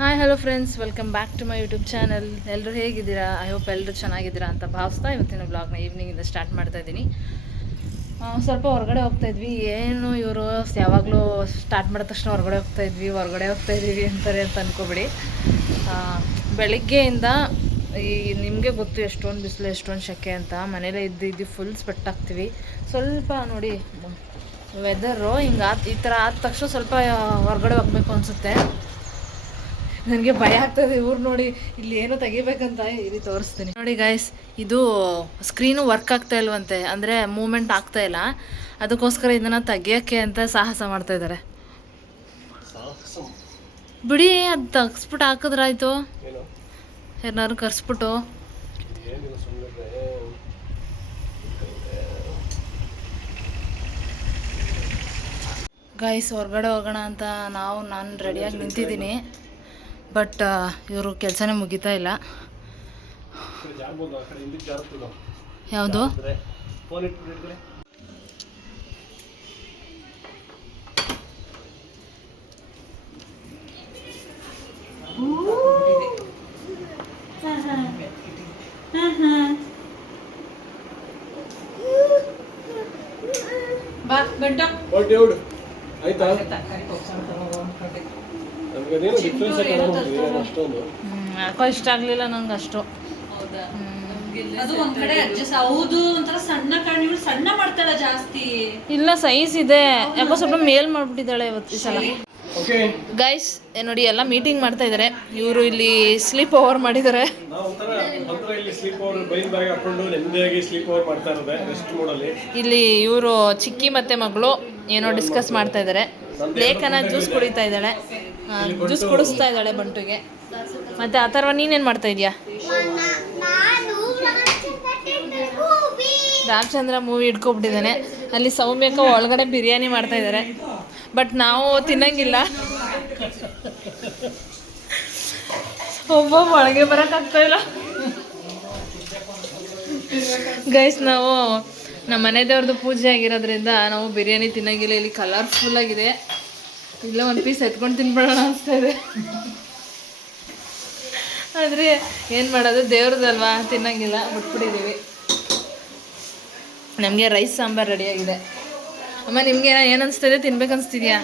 Hi hello friends, welcome back to my YouTube channel. ಎಲ್ಲರೂ ಹೇಗಿದ್ದೀರಾ? I hope ಎಲ್ಲರೂ ಚೆನ್ನಾಗಿದ್ದೀರಾ ಅಂತ ಭಾವಿಸ್ತಾ ಇವತ್ತಿನ ಬ್ಲಾಗ್ನ ಈವ್ನಿಂಗಿಂದ ಸ್ಟಾರ್ಟ್ ಮಾಡ್ತಾ ಇದ್ದೀನಿ. ಸ್ವಲ್ಪ ಹೊರಗಡೆ ಹೋಗ್ತಾಯಿದ್ವಿ. ಏನು ಇವರು ಯಾವಾಗಲೂ ಸ್ಟಾರ್ಟ್ ಮಾಡಿದ ತಕ್ಷಣ ಹೊರಗಡೆ ಹೋಗ್ತಾಯಿದ್ದೀವಿ ಅಂತಾರೆ ಅಂತ ಅಂದ್ಕೊಬಿಡಿ. ಬೆಳಿಗ್ಗೆಯಿಂದ ಈ ನಿಮಗೆ ಗೊತ್ತು ಎಷ್ಟೊಂದು ಬಿಸಿಲು, ಎಷ್ಟೊಂದು ಸೆಕೆ ಅಂತ. ಮನೇಲೇ ಇದ್ದು ಫುಲ್ ಸ್ವೆಟ್ ಆಗ್ತೀವಿ. ಸ್ವಲ್ಪ ನೋಡಿ ವೆದರು ಈ ಥರ ಆದ ತಕ್ಷಣ ಸ್ವಲ್ಪ ಹೊರಗಡೆ ಹೋಗ್ಬೇಕು ಅನಿಸುತ್ತೆ. ನನಗೆ ಭಯ ಆಗ್ತದೆ. ಇವ್ರು ನೋಡಿ ಇಲ್ಲಿ ಏನೋ ತೆಗಿಬೇಕಂತ ಇಲ್ಲಿ ತೋರಿಸ್ತೀನಿ ನೋಡಿ ಗೈಸ್. ಇದು ಸ್ಕ್ರೀನು ವರ್ಕ್ ಆಗ್ತಾ ಇಲ್ವಂತೆ, ಅಂದರೆ ಮೂವ್ಮೆಂಟ್ ಆಗ್ತಾ ಇಲ್ಲ. ಅದಕ್ಕೋಸ್ಕರ ಇದನ್ನು ತೆಗಿಯೋಕ್ಕೆ ಅಂತ ಸಾಹಸ ಮಾಡ್ತಾ ಇದ್ದಾರೆ. ಬಿಡಿ, ಅದು ತೆಗ್ಸ್ಬಿಟ್ಟು ಹಾಕಿದ್ರಾಯ್ತು. ಏನಾದ್ರು ಕರ್ಸ್ಬಿಟ್ಟು ಗೈಸ್ ಹೊರಗಡೆ ಹೋಗೋಣ ಅಂತ ನಾನು ರೆಡಿಯಾಗಿ ನಿಂತಿದ್ದೀನಿ. ಬಟ್ ಇವರು ಕೆಲಸನೇ ಮುಗಿತಾ ಇಲ್ಲ. ಯಾವುದು ಬಾ ಗಂಟ ಆಯ್ತಾ? ಯಾಕೋ ಇಷ್ಟ ಆಗಲಿಲ್ಲ ನಂಗೆ ಅಷ್ಟು. ಅದು ಒಂದ್ ಕಡೆ ಅಡ್ಜಸ್ಟ್ ಹೌದು. ಒಂಥರ ಸಣ್ಣ ಕಾಣಿ, ಸಣ್ಣ ಮಾಡ್ತಾಳ ಜಾಸ್ತಿ. ಇಲ್ಲ, ಸೈಜ್ ಇದೆ. ಯಾಕೋ ಸ್ವಲ್ಪ ಮೇಲ್ ಮಾಡ್ಬಿಟ್ಟಿದ್ದಾಳೆ ಇವತ್ತು ಈ ಸಲ. ಗೈಸ್ ನೋಡಿ, ಎಲ್ಲ ಮೀಟಿಂಗ್ ಮಾಡ್ತಾ ಇದ್ದಾರೆ. ಇವರು ಇಲ್ಲಿ ಸ್ಲೀಪ್ ಓವರ್ ಮಾಡಿದ್ದಾರೆ. ಇಲ್ಲಿ ಇವರು ಚಿಕ್ಕಿ ಮತ್ತೆ ಮಗಳು ಏನೋ ಡಿಸ್ಕಸ್ ಮಾಡ್ತಾ ಇದ್ದಾರೆ. ಲೇಖನ ಜ್ಯೂಸ್ ಕುಡಿತಾ ಇದ್ದಾಳೆ, ಜ್ಯೂಸ್ ಕುಡಿಸ್ತಾ ಇದ್ದಾಳೆ ಬಂಟುಗೆ. ಮತ್ತೆ ಅಥರ್ವ ನೀನೇನು ಮಾಡ್ತಾ ಇದೀಯಾ? ರಾಮಚಂದ್ರ ಮೂವಿ ಇಟ್ಕೊಬಿಟ್ಟಿದ್ದಾನೆ. ಅಲ್ಲಿ ಸೌಮ್ಯಕ ಒಳಗಡೆ ಬಿರಿಯಾನಿ ಮಾಡ್ತಾ ಇದ್ದಾರೆ. ಬಟ್ ನಾವು ತಿನ್ನಂಗಿಲ್ಲ. ಒಬ್ಬ ಒಳಗೆ ಬರೋಕ್ಕಾಗ್ತಾ ಇಲ್ಲ ಗೈಸ್. ನಾವು ನಮ್ಮ ಮನೆ ದೇವ್ರದ್ದು ಪೂಜೆ ಆಗಿರೋದ್ರಿಂದ ನಾವು ಬಿರಿಯಾನಿ ತಿನ್ನಂಗಿಲ್ಲ. ಇಲ್ಲಿ ಕಲರ್ಫುಲ್ ಆಗಿದೆ. ಇಲ್ಲ ಒಂದು ಪೀಸ್ ಎತ್ಕೊಂಡು ತಿನ್ಬಿಡೋಣ ಅನಿಸ್ತಾ ಇದೆ. ಆದರೆ ಏನು ಮಾಡೋದು, ದೇವ್ರದಲ್ವಾ, ತಿನ್ನಂಗಿಲ್ಲ, ಬಿಟ್ಬಿಟ್ಟಿದ್ದೀವಿ. ನಮಗೆ ರೈಸ್ ಸಾಂಬಾರು ರೆಡಿಯಾಗಿದೆ. ಅಮ್ಮ, ನಿಮಗೆ ಏನು ಅನಿಸ್ತಿದೆ? ತಿನ್ಬೇಕು ಅನಿಸ್ತಿದ್ಯಾ?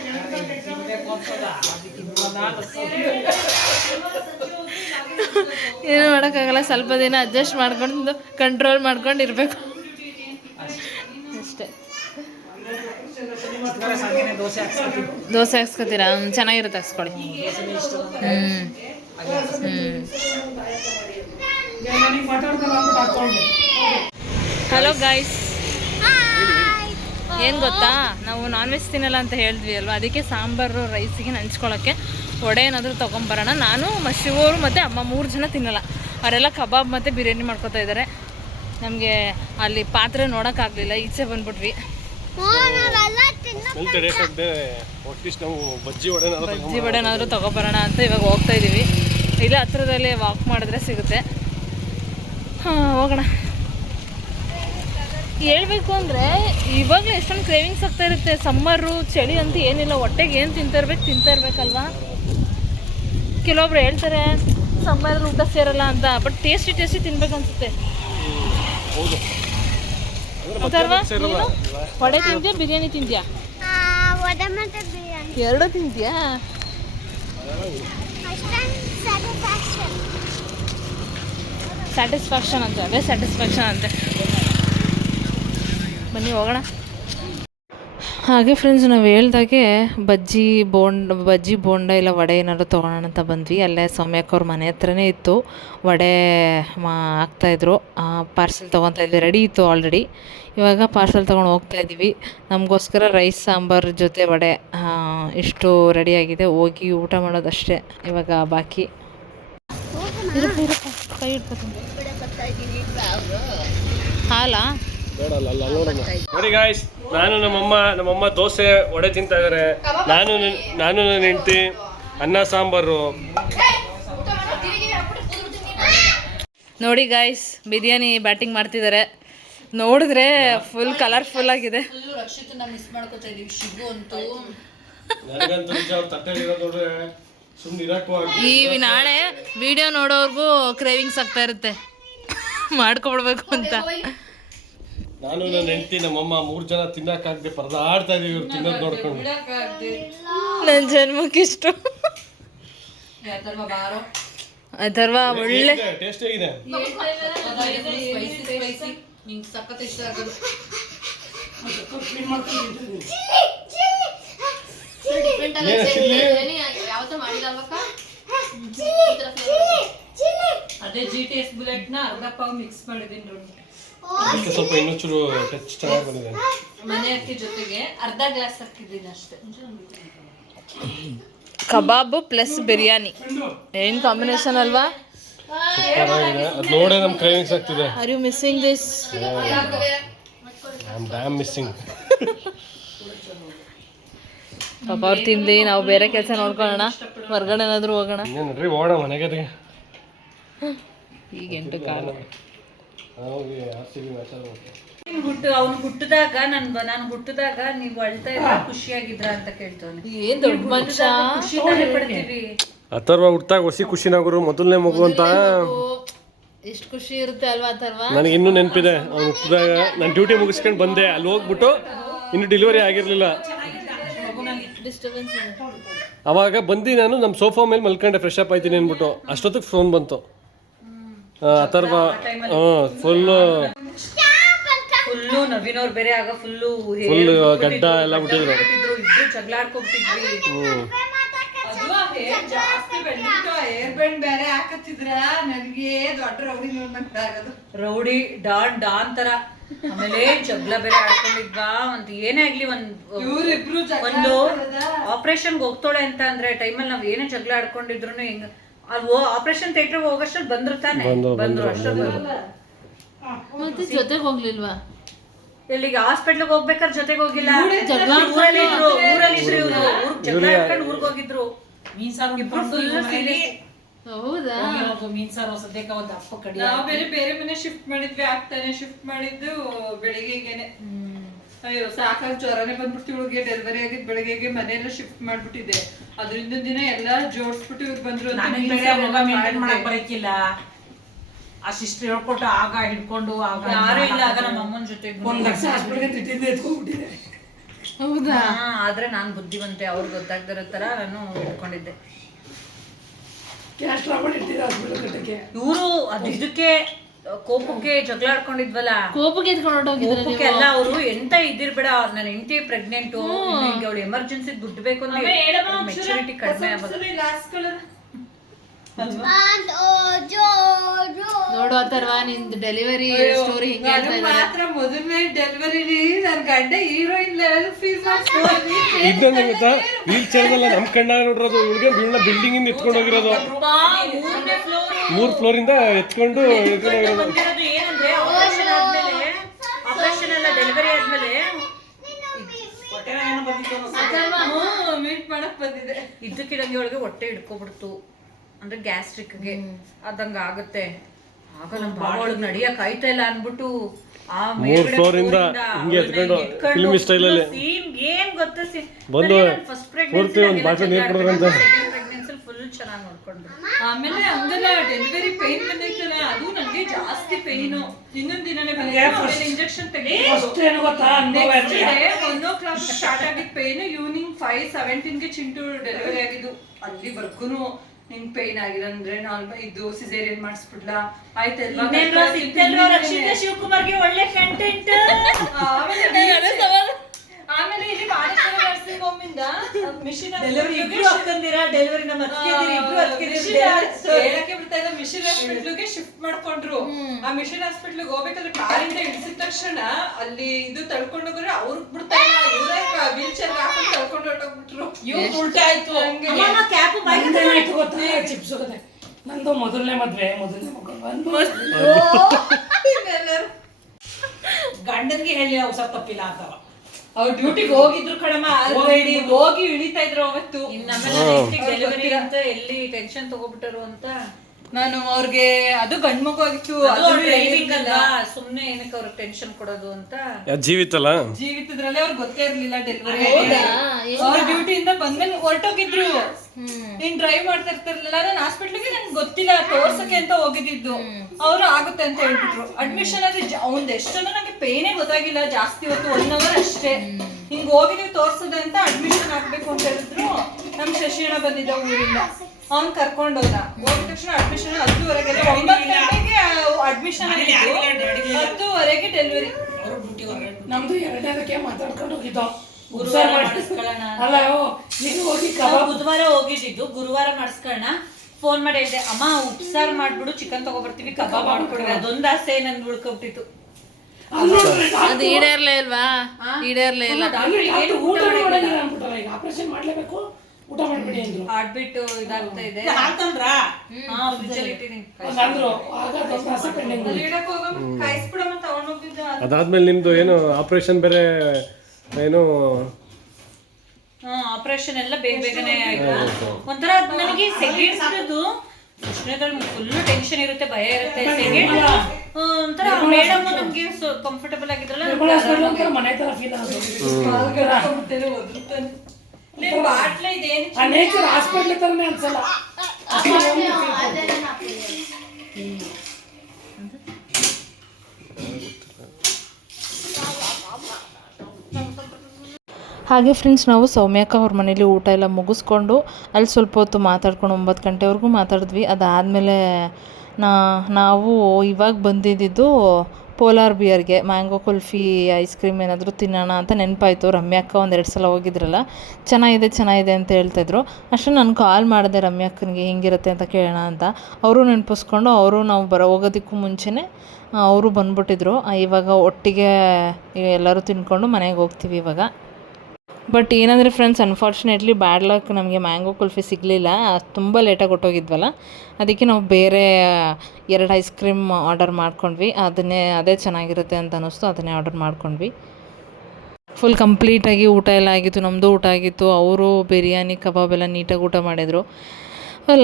ಏನೂ ಮಾಡೋಕ್ಕಾಗಲ್ಲ. ಸ್ವಲ್ಪ ದಿನ ಅಡ್ಜಸ್ಟ್ ಮಾಡ್ಕೊಂಡು ಕಂಟ್ರೋಲ್ ಮಾಡ್ಕೊಂಡು ಇರಬೇಕು ಅಷ್ಟೇ. ದೋಸೆ ಹಾಕ್ಸ್ಕೊತೀರಾ? ಚೆನ್ನಾಗಿರುತ್ತೆ, ಹಾಕ್ಸ್ಕೊಳ್ಳಿ. ಹಲೋ ಗಾಯ್ಸ್, ಏನು ಗೊತ್ತಾ, ನಾವು ನಾನ್ ವೆಜ್ ತಿನ್ನಲ್ಲ ಅಂತ ಹೇಳಿದ್ವಿ ಅಲ್ವಾ, ಅದಕ್ಕೆ ಸಾಂಬಾರು ರೈಸಿಗೆ ನಂಚ್ಕೊಳ್ಳೋಕ್ಕೆ ವಡೆ ಏನಾದರೂ ತೊಗೊಂಬರೋಣ. ನಾನು ಶಿವರು ಮತ್ತು ಅಮ್ಮ 3 ಜನ ತಿನ್ನಲ್ಲ. ಅವರೆಲ್ಲ ಕಬಾಬ್ ಮತ್ತು ಬಿರಿಯಾನಿ ಮಾಡ್ಕೊತಾ ಇದ್ದಾರೆ. ನಮಗೆ ಅಲ್ಲಿ ಪಾತ್ರೆ ನೋಡೋಕ್ಕಾಗಲಿಲ್ಲ, ಈಚೆ ಬಂದ್ಬಿಟ್ವಿ. ಬಜ್ಜಿ ವಡೆ ಏನಾದರೂ ತೊಗೊಬರೋಣ ಅಂತ ಇವಾಗ ಹೋಗ್ತಾ ಇದ್ದೀವಿ. ಇಲ್ಲ, ಹತ್ರದಲ್ಲೇ ವಾಕ್ ಮಾಡಿದ್ರೆ ಸಿಗುತ್ತೆ. ಹೋಗೋಣ. ಹೇಳ್ಬೇಕು ಅಂದರೆ ಇವಾಗಲೇ ಎಷ್ಟೊಂದು ಕ್ರೇವಿಂಗ್ಸ್ ಆಗ್ತಾ ಇರುತ್ತೆ. ಸಮ್ಮರು, ಚಳಿ ಅಂತ ಏನಿಲ್ಲ, ಹೊಟ್ಟೆಗೆ ಏನು ತಿಂತಾ ಇರ್ಬೇಕಲ್ವಾ. ಕೆಲವೊಬ್ರು ಹೇಳ್ತಾರೆ ಸಮ್ಮರಲ್ಲಿ ಊಟ ಸೇರಲ್ಲ ಅಂತ, ಬಟ್ ಟೇಸ್ಟಿ ತಿನ್ಬೇಕು ಅನ್ಸುತ್ತೆ. ಅಥರ್ವ, ನೀನು ವಡೆ ತಿಂತೀಯಾ, ಬಿರಿಯಾನಿ ತಿಂತೀಯಾ? ಎರಡೂ ತಿಂತೀಯಾ? ಸ್ಯಾಟಿಸ್ಫ್ಯಾಕ್ಷನ್ ಅಂತ, ಅದೇ ಸ್ಯಾಟಿಸ್ಫ್ಯಾಕ್ಷನ್ ಅಂತೆ. ಬನ್ನಿ ಹೋಗೋಣ. ಹಾಗೆ ಫ್ರೆಂಡ್ಸ್, ನಾವು ಹೇಳ್ದಾಗೆ ಬಜ್ಜಿ ಬೋಂಡ ಇಲ್ಲ ವಡೆ ಏನಾದ್ರು ತೊಗೊಳೋಣ ಅಂತ ಬಂದ್ವಿ. ಅಲ್ಲೇ ಸೌಮ್ಯಕ್ಕವ್ರ ಮನೆ ಹತ್ರನೇ ಇತ್ತು, ವಡೆ ಹಾಕ್ತಾಯಿದ್ರು. ಪಾರ್ಸೆಲ್ ತೊಗೊತಾ ಇದ್ವಿ, ರೆಡಿ ಇತ್ತು ಆಲ್ರೆಡಿ. ಇವಾಗ ಪಾರ್ಸೆಲ್ ತೊಗೊಂಡು ಹೋಗ್ತಾ ಇದ್ದೀವಿ. ನಮಗೋಸ್ಕರ ರೈಸ್ ಸಾಂಬಾರು ಜೊತೆ ವಡೆ ಇಷ್ಟು ರೆಡಿಯಾಗಿದೆ. ಹೋಗಿ ಊಟ ಮಾಡೋದಷ್ಟೇ ಇವಾಗ ಬಾಕಿ. ಕೈ ಇಟ್ಕೊತೀನಿ. ಹಾಲಾ? ನೋಡಿ ಗಾಯ್ಸ್, ನಮ್ಮಮ್ಮ ದೋಸೆ ವಡೆ ತಿಂತಾ ಇದಾರೆ. ನಾನು ನನ್ನ ಹೆಂಡತಿ ಅನ್ನ ಸಾಂಬಾರು. ನೋಡಿ ಗಾಯ್ಸ್, ಬಿರಿಯಾನಿ ಬ್ಯಾಟಿಂಗ್ ಮಾಡ್ತಿದ್ದಾರೆ. ನೋಡಿದ್ರೆ ಫುಲ್ ಕಲರ್ಫುಲ್ ಆಗಿದೆ. ರಕ್ಷಿತನ ಮಿಸ್ ಮಾಡ್ಕೊತಾ ಇದೀವಿ. ಶಿಗು ಅಂತೂ ನನಗಂತೂ ನಿಜ ಅವ್ರ ತಟ್ಟೆಲಿರೋದು ನೋಡ್ರೆ ಸುಮ್ಮನೆ ಇರಕ್ಕೂ ಈ ನಾಳೆ ವಿಡಿಯೋ ನೋಡೋರ್ಗೂ ಕ್ರೇವಿಂಗ್ಸ್ ಆಗ್ತಾ ಇರುತ್ತೆ ಮಾಡ್ಕೊಬಿಡ್ಬೇಕು ಅಂತ. ನಾನು ನನ್ನ ಹೆಂಡತಿ ನಮ್ಮಮ್ಮ 3 ಜನ ತಿನ್ನಕ್ಕಾಗದೆ ಪರದಾಡ್ತಾ ಇದೀವಿ ಇವ್ರು ತಿನ್ನೋದು ನೋಡ್ಕೊಂಡು. ನನ್ನ ಜನ್ಮಕ್ಕಿಷ್ಟು ಅಥರ್ವ ಒಳ್ಳೆ ಟೇಸ್ಟ್ ಹೇಗಿದೆ? ಸಖತ್ ಇಷ್ಟ ಆಗೋದು. ಅದೇ GTS ಬುಲೆಟ್ ನ ಅರ್ಧ ಪಾವ್ ಮಿಕ್ಸ್ ಮಾಡಿದೀನಿ ನೋಡಿ. ಅದಕ್ಕೆ ಸ್ವಲ್ಪ ಇನ್ನೂ ಚೂರು ಟಚ್ ಚೆನ್ನಾಗಿ ಬಂದಿದೆ. ಮನೆ ಅಕ್ಕಿ ಜೊತೆಗೆ ಅರ್ಧ ಗ್ಲಾಸ್ ಹಾಕಿದ್ದೀನಿ ಅಷ್ಟೇ. ಕಬಾಬ್ ಪ್ಲಸ್ ಬಿರಿಯಾನಿ ಏನ್ ಕಾಂಬಿನೇಷನ್ ಅಲ್ವಾ? ಸೂಪರ್ ಆಗಿದೆ. ಅದು ನೋಡೇ ನಮ್ ಕ್ರೇವಿಂಗ್ಸ್ ಆಗ್ತಿದೆ. Are you missing this? I am damn missing. ಪಾಪ ಅವ್ರು ತಿನ್ಲಿ, ನಾವು ಬೇರೆ ಕೆಲಸ ನೋಡ್ಕೊಳ್ಳೋಣ, ಹೊರ್ಗಡೆ ಏನಾದ್ರು ಹೋಗೋಣ. ನೋಡ್ರಿ ಹೋಗೋಣ ಮನೆಗೆ. ಈಗ 8 ಕಾಲು. ಅವ್ನು ಹುಟ್ಟಿದಾಗ ನಾನು ಹುಟ್ಟಿದಾಗ ನೀವು ಅಳ್ತಾ ಇದ್ರ ಖುಷಿಯಾಗಿದ್ರ ಅಂತ ಕೇಳ್ತಾನೆ. ಏನ್ ದೊಡ್ಡ ಮನುಷ್ಯ. ಖುಷಿ ಪಡ್ತೀವಿ. ಅಥರ್ವ ಹುಟ್ಟಾಗ ಹೊಸಿ ಖುಷಿನಾಗರು ಮೊದಲನೇ ಮಗು ಅಂತ ಎಷ್ಟು ಖುಷಿ ಇರುತ್ತೆ ಅಲ್ವಾ ಅಥರ್ವ? ನನಗೆ ಇನ್ನೂ ನೆನಪಿದೆ. ಅವ್ನು ಹುಟ್ಟಿದಾಗ ನಾನು ಡ್ಯೂಟಿ ಮುಗಿಸ್ಕೊಂಡು ಬಂದೆ, ಅಲ್ಲಿ ಹೋಗ್ಬಿಟ್ಟು ಇನ್ನು ಡೆಲಿವರಿ ಆಗಿರಲಿಲ್ಲ. ಡಿಸ್ಟರ್ಬೆನ್ಸ್ ಇದೆ. ಅವಾಗ ಬಂದು ನಾನು ನಮ್ಮ ಸೋಫಾ ಮೇಲೆ ಮಲ್ಕೊಂಡೆ ಫ್ರೆಶ್ ಅಪ್ ಆಯ್ತೀನಿ ಅಂದ್ಬಿಟ್ಟು. ಅಷ್ಟೊತ್ತಿಗೆ ಫೋನ್ ಬಂತು. ಅಥರ್ವ ಫುಲ್ಲು ನವೀನ್ ಅವ್ರು ಬೇರೆ ಆಗ ಫುಲ್ಲು ಗಡ್ಡ ಎಲ್ಲ ಬಿಟ್ಟಿದ್ರು. ಇಬ್ರು ಜಗಳಾಡ್ಕೊಂಡ್ಬಿಟ್ಟಿದ್ವಿ. ಜಾಸ್ತಿ ಬೆಳ್ಳಿಟ್ಟು ಏರ್ ಬ್ಯಾಂಡ್ ಬೇರೆ ಹಾಕತ್ತಿದ್ರ ನನಗೆ ದೊಡ್ಡ ರೌಡಿ ನೋಡ್ಬೇಕಾಗದು. ರೌಡಿ ಡಾನ್ ತರ. ಆಮೇಲೆ ಜಗಳ ಬೇರೆ ಆಡ್ಕೊಂಡಿದ್ವಾ ಅಂತ ಏನೇ ಆಗ್ಲಿ ಒಂದು ಆಪರೇಷನ್ಗೆ ಹೋಗ್ತಾಳೆ ಅಂತ ಅಂದ್ರೆ ಟೈಮಲ್ಲಿ ನಾವ್ ಏನೇ ಜಗಳ ಆಡ್ಕೊಂಡಿದ್ರು ಹಿಂಗ ಅದು ಆಪರೇಷನ್ ಥಿಯೇಟರ್ ಹೋಗೋಷ್ಟ್ರಲ್ಲಿ ಬಂದ್ರು ತಾನೆ. ಬಂದ್ರು ಅಷ್ಟೊಂದು. ಮತ್ತೆ ಜೊತೆಗೆ ಹೋಗ್ಲಿಲ್ವಾ? ಇಲ್ಲಿಗೆ ಹಾಸ್ಪಿಟ್ಲಿಗೆ ಹೋಗ್ಬೇಕಾದ್ರೆ ಜೊತೆಗೆ ಹೋಗಿಲ್ಲ. ಊರಲ್ಲಿದ್ರು ಇವ್ರು ಜಗಳ ಆಡ್ಕೊಂಡು ಊರಿಗೆ ಹೋಗಿದ್ರು. ಹೌದಾ? ನಾವು ಬೇರೆ ಮನೆ ಶಿಫ್ಟ್ ಮಾಡಿದ್ವಿ. ಆಗ್ತಾನೆ ಶಿಫ್ಟ್ ಮಾಡಿದ್ದು ಬೆಳಿಗ್ಗೆಗೆನೆ. ಅಯ್ಯೋ ಸಾಕಾಗಿ ಜ್ವರನೇ ಬಂದ್ಬಿಡ್ತು ಇವಳಿಗೆ. ಡೆಲಿವರಿ ಆಗಿದ್ ಬೆಳಿಗ್ಗೆಗೆ ಮನೆಯೆಲ್ಲ ಶಿಫ್ಟ್ ಮಾಡ್ಬಿಟ್ಟಿದೆ. ಅದ್ರಿಂದ ದಿನ ಎಲ್ಲ ಜೋಡಿಸ್ಬಿಟ್ಟು ಇವ್ರು ಬಂದ್ರು ಅಂತ ಬರಕಿಲ್ಲ. ಆ ಸಿಸ್ಟರ್ ಹೇಳ್ಕೊಟ್ಟು ಆಗ ಹಿಡ್ಕೊಂಡು ಯಾರು ಇಲ್ಲ. ಆಗ ನಮ್ಮ ಅಮ್ಮನ ಜೊತೆಗೆ ಹೌದಾ? ಆದ್ರೆ ನಾನ್ ಬುದ್ಧಿವಂತೆ, ಅವ್ರಿಗೆ ಗೊತ್ತಾಗ್ದಿರೋ ತರ ನಾನು ಇಟ್ಕೊಂಡಿದ್ದೆ. ಇವರು ಇದಕ್ಕೆ ಕೋಪಕ್ಕೆ ಜಗಳ ಆಡ್ಕೊಂಡಿದ್ವಲ್ಲ, ಕೋಪಕ್ಕೆ ಕೋಪಕ್ಕೆ ಎಲ್ಲ ಅವರು ಎಂತ ಇದಿರ್ಬೇಡ ನನ್ನ ಹೆಂಡತಿ ಪ್ರೆಗ್ನೆಂಟು, ಅವಳು ಎಮರ್ಜೆನ್ಸಿ ದುಡ್ಡು ಬೇಕು ಅಂದ್ರೆ ಮೆಚುರಿಟಿ ಕಡಿಮೆ ಆಗೋದು. ನೋಡು ಅಥರ್ವ ನಿಂದು ಡೆಲಿವರಿ ಸ್ಟೋರಿ ಹಿಂಗೆ ಹೇಳ್ತಾ ಇದ್ದಾರೆ. ಮಾತ್ರ ಮೊದಲನೇ ಡೆಲಿವರಿಲಿ ನನ್ನ ಗಂಡ ಹೀರೋಯಿನ್ ಲೆವೆಲ್ ಫೀಸ್ ಇದ್ದಂಗೆ ಗೊತ್ತಾ, ವೀಲ್ ಚೇರ್ ಮೇಲೆ ನಮ್ಮ ಕಣ್ಣ ನೋಡಿರೋದು. ಇವಳಿಗೆ ಬೀಳ್ನ ಬಿಲ್ಡಿಂಗ್ ಇಂದ ಎತ್ಕೊಂಡು ಹೋಗಿರೋದು. 3 ಫ್ಲೋರಿಂದ ಎತ್ಕೊಂಡು ಏನಂದ್ರೆ ಆಪರೇಷನ್ ಎಲ್ಲ ಡೆಲಿವರಿ ಆದ್ಮೇಲೆ ಮೀಟ್ ಮಾಡಕ್ ಬಂದಿದೆ. ಇದ್ದಕ್ಕಿಡಂಗೆ ಒಳಗೆ ಹೊಟ್ಟೆ ಹಿಡ್ಕೊಬಿಡ್ತು. ಅಂದ್ರೆ ಗ್ಯಾಸ್ಟ್ರಿಕ್ಗೆ ಅದಂಗ ಆಗುತ್ತೆ. ಆಗ ನಮ್ಮ ಭಾವ ಒಳಗೆ ನಡಿಯಕ್ ಆಯ್ತಾ ಇಲ್ಲ ಅನ್ಬಿಟ್ಟು ಆ 3 ಫ್ಲೋರಿಂದ ಹಿಂಗೆ ಎತ್ಕೊಂಡು ಫಿಲ್ಮ್ ಸ್ಟೈಲಲ್ಲಿ ಏನ್ ಗೊತ್ತಾ ಬಂದು ಫಸ್ಟ್ ಪೂರ್ತಿ ಒಂದು ಬಾಟಲ್ ನೀರು ಕೊಡೋರಂತ. ಪ್ರೆಗ್ನೆನ್ಸಿ ಫುಲ್ ಚೆನ್ನಾಗಿ ನೋಡ್ಕೊಂಡ್ರು. ಆಮೇಲೆ ಹಂಗಲ್ಲ ಡೆಲಿವರಿ ಪೈನ್ ಬಂದೈತಲ್ಲ, ಅದು ನನಗೆ ಜಾಸ್ತಿ ಪೈನು. ಇನ್ನೊಂದ್ ದಿನನೇ ಇಂಜೆಕ್ಷನ್ ತೆಗೆದು 1:00 ಸ್ಟಾರ್ಟ್ ಆಗಿದ್ ಪೈನ್. ಈವ್ನಿಂಗ್ 5:17ಗೆ ಚಿಂಟು ಡೆಲಿವರಿ ಆಗಿದ್ದು. ಅಲ್ಲಿ ಬರ್ಗುನು ನಿಂಗ್ ಪೈನ್ ಆಗಿದೆ ಅಂದ್ರೆ ಇದು ಸಿಸೇರಿಯನ್ ಮಾಡಿಸ್ಬಿಡ್ಲ ಆಯ್ತಲ್ವಾ. ಶಿವಕುಮಾರ್ಗೆ ಒಳ್ಳೆ ಕಂಟೆಂಟ್. ಆಮೇಲೆ ಇಲ್ಲಿ ನರ್ಸಿಂಗ್ ಹೋಮ್ ಇಂದ ಮಿಷಿನ್ ಮಿಷಿನ್ ಹಾಸ್ಪಿಟ್ಲಿಗೆ ಶಿಫ್ಟ್ ಮಾಡ್ಕೊಂಡ್ರು. ಆ ಮಿಷಿನ್ ಹಾಸ್ಪಿಟ್ಲಿಗೆ ಹೋಗ್ಬೇಕಾದ್ರೆ ಕಾರಿಂದ ಇಳಿಸಿದ ತಕ್ಷಣ ಅಲ್ಲಿ ಇದು ತಳ್ಕೊಂಡು ಹೋಗ್ರೆ ಅವ್ರಿಗೆ ಬಿಡ್ತಾ ಇಲ್ಲ, ಇವರೇ ವೀಲ್ ಚೇರ್ ಹಾಕೊಂಡು ತಳ್ಕೊಂಡು ಹೊರಟೋಗ್ಬಿಟ್ರು. ನಂದು ಮೊದಲನೇ ಮದ್ವೆ, ಮೊದಲನೇ ಗಂಡನ್ಗೆ ಹೇಳಿ ಅವಸರ ತಪ್ಪಿಲ್ಲ ಅಂತವ. ಅವ್ರು ಡ್ಯೂಟಿಗೆ ಹೋಗಿದ್ರು ಕಣಮ್ಮ, ಆಲ್ರೆಡಿ ಹೋಗಿ ಇಳಿತಾ ಇದ್ರು ಅವತ್ತು. ಡೆಲಿವರಿ ಅಂತ ಎಲ್ಲಿ ಟೆನ್ಷನ್ ತಗೋಬಿಟ್ಟರು ಅಂತ ನಾನು ಅವ್ರಿಗೆ ಅದು ಗಂಡ್ ಮಗು ಆಗಿತ್ತು ಡ್ರೈವಿಂಗ್ ಅಲ್ವಾ ಸುಮ್ನೆ ಏನಕ್ಕೆ ಅವ್ರಿಗೆ ಟೆನ್ಷನ್ ಕೊಡೋದು ಅಂತ ಜೀವಿತಲ್ಲ ಜೀವಿತದ್ರಲ್ಲೇ ಅವ್ರಿಗೆ ಗೊತ್ತೇ ಇರ್ಲಿಲ್ಲ ಡೆಲಿವರಿ ಅವ್ರ ಡ್ಯೂಟಿಯಿಂದ ಬಂದ್ಮೇಲೆ ಹೊರಟೋಗಿದ್ರು. ನೀನ್ ಡ್ರೈವ್ ಮಾಡ್ತಾ ಇರ್ತಿರ್ಲಿಲ್ಲ, ನಾನು ಹಾಸ್ಪಿಟ್ಲಿಗೆ ನನ್ಗೆ ಗೊತ್ತಿಲ್ಲ ತೋರ್ಸಕ್ಕೆ ಅಂತ ಹೋಗಿದ್ದು. ಅವ್ರು ಆಗುತ್ತೆ ಅಂತ ಹೇಳ್ಬಿಟ್ರು. ಅಡ್ಮಿಷನ್ ಆದ್ರೆ ಅವ್ನ್ದು ಎಷ್ಟೊಂದು ನಂಗೆ ಪೇನೇ ಗೊತ್ತಾಗಿಲ್ಲ ಜಾಸ್ತಿ, ಹೊತ್ತು 1 hour ಅಷ್ಟೇ. ಹಿಂಗ್ ಹೋಗಿದೀವಿ ತೋರ್ಸದೆ ಅಂತ ಅಡ್ಮಿಷನ್ ಹಾಕ್ಬೇಕು ಅಂತ ಹೇಳಿದ್ರು. ನಮ್ ಶಶಿಯಣ್ಣ ಬಂದಿದ್ದ ಊರಿಂದ, ಅವ್ನ್ ಕರ್ಕೊಂಡ್ ಹೋದ. ಹೋಗಿದ ತಕ್ಷಣ ಅಡ್ಮಿಷನ್ 10:30 9 ಗಂಟೆಗೆ ಅಡ್ಮಿಷನ್ ಆಗಿದ್ದು, 10:30 ಡೆಲಿವರಿ. ನಮ್ದು 2ನೇದಕ್ಕೆ ಮಾತಾಡ್ಕೊಂಡು ಹೋಗಿದ್ದೋ ಗುರುವಾರ ಮಾಡಿಸ್ಕೊಳ್ಳೋಣ ಅಲ್ಲ ನೀನು ಹೋಗಿ ಬುಧವಾರ ಹೋಗಿದ್ದು, ಗುರುವಾರ ಮಾಡಿಸ್ಕೊಳ್ಳೋಣ. ಫೋನ್ ಮಾಡಿ ಹೇಳಿದೆ, ಅಮ್ಮ ಉಪ್ಸಾರು ಮಾಡ್ಬಿಡು, ಚಿಕನ್ ತಗೊಬರ್ತೀವಿ, ಕಬಾಬ್ ಮಾಡ್ಕೊಡ್ರಿ. ಅದೊಂದು ಆಸೆ ನನ್ ಉಳ್ಕೊಬಿಟ್ಟಿತ್ತು. ಅದು ಈಡೇರ್ಲೇ ಇಲ್ವಾ? ಈಡೇರ್ಲೇ ಇಲ್ಲ. ಊಟ ಮಾಡಂಗಿಲ್ಲ ಅನ್ಬಿಟ್ಟಲ್ಲ, ಈಗ ಆಪರೇಷನ್ ಮಾಡ್ಲೇಬೇಕು, ಊಟ ಮಾಡ್ಬಿಡಿ ಅಂದ್ರು. ಹಾರ್ಟ್ಬಿಟ್ಟು ಇದಾಗ್ತಾ ಇದೆ. ಫ್ರಿಜ್ ಅಲ್ಲಿ ಇಟ್ಟಿದ್ದೀನಿ. ಅಂದ್ರು ಆಗ ದೊಡ್ಡ ಆಸೆ ಪೆಂಡಿಂಗ್. ಕಾಯಿಸ್ಬಿಡಮ್ಮ ತಗೊಂಡೋಗಿದ್ದ. ಅದಾದ್ಮೇಲೆ ನಿಮ್ದು ಏನು ಆಪರೇಷನ್ ಬೇರೆ ಏನು ಆಪರೇಷನ್ ಎಲ್ಲ ಬೇಗ ಬೇಗನೆ ಆಯ್ತು. ಒಂಥರ ನನಗೆ ಸೆಕೆಂಡ್ಸ್ ಇರೋದು ಫುಲ್ ಟೆನ್ಷನ್ ಇರುತ್ತೆ, ಭಯ ಇರುತ್ತೆ. ಸೆಕೆಂಡ್ ಒಂಥರ ಮೇಡಮ್ ನಮ್ಗೆ ಕಂಫರ್ಟಬಲ್ ಆಗಿದ್ರಲ್ಲ, ಮನೆ ತರ ಫೀಲ್ ಆಗೋದು. ಬಾಟ್ಲ ಇದೇನು ಆ ನೇಚರ್ ಹಾಸ್ಪಿಟ್ಲ್ ತರನೇ ಅನ್ಸಲ್ಲ. ಹಾಗೆ ಫ್ರೆಂಡ್ಸ್, ನಾವು ಸೌಮ್ಯಕ್ಕ ಅವ್ರ ಮನೇಲಿ ಊಟ ಎಲ್ಲ ಮುಗಿಸ್ಕೊಂಡು ಅಲ್ಲಿ ಸ್ವಲ್ಪ ಹೊತ್ತು ಮಾತಾಡ್ಕೊಂಡು 9 ಗಂಟೆವರೆಗೂ ಮಾತಾಡಿದ್ವಿ. ಅದಾದಮೇಲೆ ನಾವು ಇವಾಗ ಬಂದಿದ್ದು ಪೋಲಾರ್ ಬಿಯರ್ಗೆ, ಮ್ಯಾಂಗೋ ಕುಲ್ಫಿ ಐಸ್ ಕ್ರೀಮ್ ಏನಾದರೂ ತಿನ್ನೋಣ ಅಂತ ನೆನಪಾಯಿತು. ರಮ್ಯಾಕ್ಕ 1-2 ಸಲ ಹೋಗಿದ್ರಲ್ಲ, ಚೆನ್ನಾಗಿದೆ ಅಂತ ಹೇಳ್ತಾಯಿದ್ರು. ಅಷ್ಟು ನಾನು ಕಾಲ್ ಮಾಡಿದೆ ರಮ್ಯಾಕ್ಕನಿಗೆ ಹೆಂಗಿರುತ್ತೆ ಅಂತ ಕೇಳೋಣ ಅಂತ. ಅವರು ನೆನಪಿಸ್ಕೊಂಡು ನಾವು ಹೋಗೋದಕ್ಕೂ ಮುಂಚೆನೇ ಅವರು ಬಂದ್ಬಿಟ್ಟಿದ್ರು. ಇವಾಗ ಒಟ್ಟಿಗೆ ಎಲ್ಲರೂ ತಿನ್ಕೊಂಡು ಮನೆಗೆ ಹೋಗ್ತೀವಿ ಇವಾಗ. ಬಟ್ ಏನಂದರೆ ಫ್ರೆಂಡ್ಸ್, ಅನ್ಫಾರ್ಚುನೇಟ್ಲಿ ಬ್ಯಾಡ್ ಲಕ್, ನಮಗೆ ಮ್ಯಾಂಗೋ ಕುಲ್ಫಿ ಸಿಗಲಿಲ್ಲ. ತುಂಬ ಲೇಟಾಗಿ ಹೊಟ್ಟೋಗಿದ್ವಲ್ಲ, ಅದಕ್ಕೆ ನಾವು ಬೇರೆ 2 ಐಸ್ ಕ್ರೀಮ್ ಆರ್ಡರ್ ಮಾಡ್ಕೊಂಡ್ವಿ. ಅದೇ ಚೆನ್ನಾಗಿರುತ್ತೆ ಅಂತ ಅನ್ನಿಸ್ತು, ಅದನ್ನೇ ಆರ್ಡರ್ ಮಾಡ್ಕೊಂಡ್ವಿ. ಫುಲ್ ಕಂಪ್ಲೀಟಾಗಿ ಊಟ ಎಲ್ಲ ಆಗಿತ್ತು, ನಮ್ಮದು ಊಟ ಆಗಿತ್ತು. ಅವರು ಬಿರಿಯಾನಿ ಕಬಾಬ್ ಎಲ್ಲ ನೀಟಾಗಿ ಊಟ ಮಾಡಿದರು.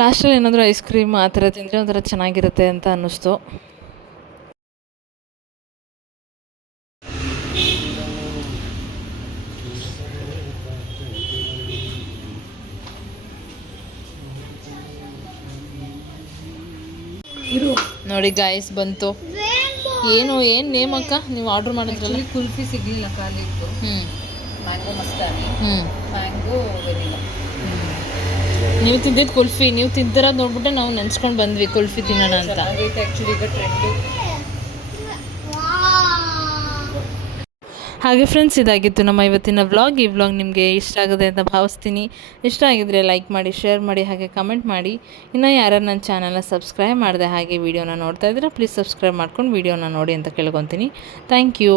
ಲಾಸ್ಟಲ್ಲಿ ಏನಾದರೂ ಐಸ್ ಕ್ರೀಮ್ ಆ ಥರ ತಿಂದರೆ ಒಂಥರ ಚೆನ್ನಾಗಿರುತ್ತೆ ಅಂತ ಅನ್ನಿಸ್ತು. ನೋಡಿ ಗಾಯ್ಸ್, ಬಂತು. ಏನು ನೇಮ್ ಅಕ್ಕ ನೀವು ಆರ್ಡ್ರ್ ಮಾಡಿದ್ರಲ್ಲ? ಕುಲ್ಫಿ ಸಿಗ್ಲಿಲ್ಲ, ಖಾಲಿ ಇತ್ತು. ಮ್ಯಾಂಗೋ ಮಸ್ತಾಗಿ, ಮ್ಯಾಂಗೋ ವೆನಿಲಾ. ನೀವು ತಿಂದಿದ್ದು ಕುಲ್ಫಿ, ನೀವು ತಿಂದಿರೋದು ನೋಡ್ಬಿಟ್ಟೆ ನಾವು ನೆನ್ಸ್ಕೊಂಡು ಬಂದ್ವಿ ಕುಲ್ಫಿ ತಿನ್ನೋಣ ಅಂತ. ಆ್ಯಕ್ಚುಲಿ ಈಗ ಟ್ರೆಂಡು. ಹಾಗೆ ಫ್ರೆಂಡ್ಸ್, ಇದಾಗಿತ್ತು ನಮ್ಮ ಇವತ್ತಿನ ವ್ಲಾಗ್. ಈ ವ್ಲಾಗ್ ನಿಮಗೆ ಇಷ್ಟ ಆಗಿದೆ ಅಂತ ಭಾವಿಸ್ತೀನಿ. ಇಷ್ಟ ಆಗಿದ್ರೆ ಲೈಕ್ ಮಾಡಿ, ಶೇರ್ ಮಾಡಿ, ಹಾಗೆ ಕಮೆಂಟ್ ಮಾಡಿ. ಇನ್ನು ಯಾರು ನನ್ನ ಚಾನಲ್ನ ಸಬ್ಸ್ಕ್ರೈಬ್ ಮಾಡಿದೆ ಹಾಗೆ ವೀಡಿಯೋನ ನೋಡ್ತಾ ಇದ್ರೆ ಪ್ಲೀಸ್ ಸಬ್ಸ್ಕ್ರೈಬ್ ಮಾಡ್ಕೊಂಡು ವೀಡಿಯೋನ ನೋಡಿ ಅಂತ ಕೇಳ್ಕೊತೀನಿ. Thank you.